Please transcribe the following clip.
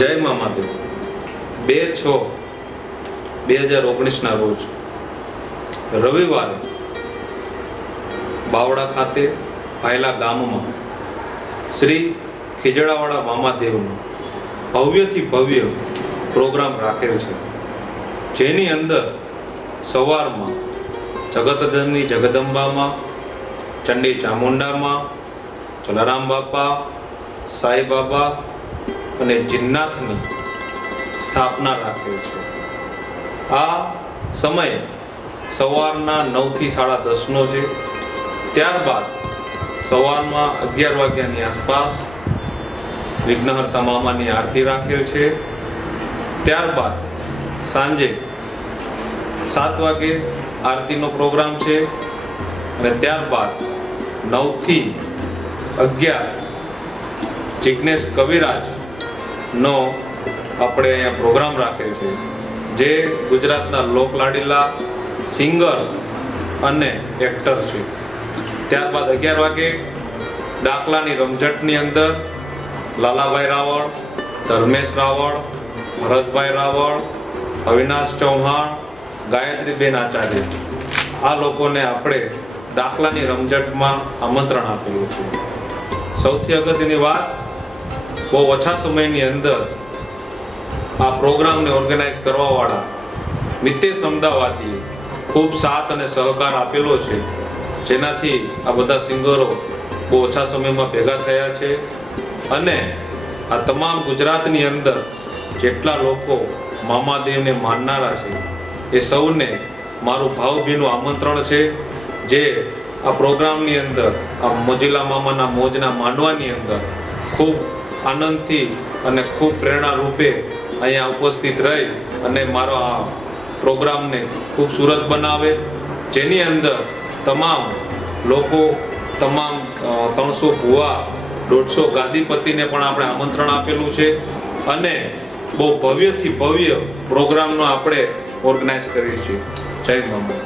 જય મામાદેવ 2/6/2019 રોજ રવિવારે બાવડા ખાતે આવેલા ગામમાં શ્રી ખીજડાવાળા મામાદેવનો ભવ્યથી ભવ્ય પ્રોગ્રામ રાખેલ છે, જેની અંદર સવારમાં જગતજનની જગદંબામાં, ચંડી ચામુંડામાં, જલારામ બાપા, સાંઈ બાબા અને જિન્નાથની સ્થાપના રાખેલ છે। આ સમય સવારના 9 થી 10:30નો છે। ત્યારબાદ સવારમાં 11 વાગ્યાની આસપાસ વિઘ્નહર્તા મામાની આરતી રાખેલ છે। ત્યારબાદ સાંજે 7 વાગે આરતીનો પ્રોગ્રામ છે અને ત્યારબાદ 9 થી 11 જિગ્નેશ કવિરાજનો આપણે અહીંયા પ્રોગ્રામ રાખેલ છે, જે ગુજરાતના લોકલાડીલા સિંગર અને એક્ટર છે। ત્યારબાદ 11 વાગે ડાકલાની રમઝટની અંદર લાલાભાઈ રાવળ, ધર્મેશ રાવળ, ભરતભાઈ રાવળ, અવિનાશ ચૌહાણ, ગાયત્રીબેન આચાર્ય, આ લોકોને આપણે ડાકલાની રમઝટમાં આમંત્રણ આપેલું છે। સૌથી અગત્યની વાત, બહુ ઓછા સમયની અંદર આ પ્રોગ્રામને ઓર્ગેનાઇઝ કરવાવાળા મિતેશ અમદાવાદીએ ખૂબ સાથ અને સહકાર આપેલો છે, જેનાથી આ બધા સિંગરો બહુ ઓછા સમયમાં ભેગા થયા છે અને આ તમામ ગુજરાતની અંદર જેટલા લોકો મામાદેવને માનનારા છે એ સૌને મારું ભાવભીનું આમંત્રણ છે, જે આ પ્રોગ્રામની અંદર આ મોજીલા મામાના મોજના માંડવાની અંદર ખૂબ આનંદથી અને ખૂબ પ્રેરણા રૂપે અહીંયા ઉપસ્થિત રહી અને મારો આ પ્રોગ્રામને ખૂબ સુરત બનાવે, જેની અંદર તમામ લોકો, તમામ 300 ભુવા, 150 ગાદીપતિને પણ આપણે આમંત્રણ આપેલું છે અને બહુ ભવ્યથી ભવ્ય પ્રોગ્રામનો આપણે ઓર્ગેનાઇઝ કરીએ છીએ। જય મામા।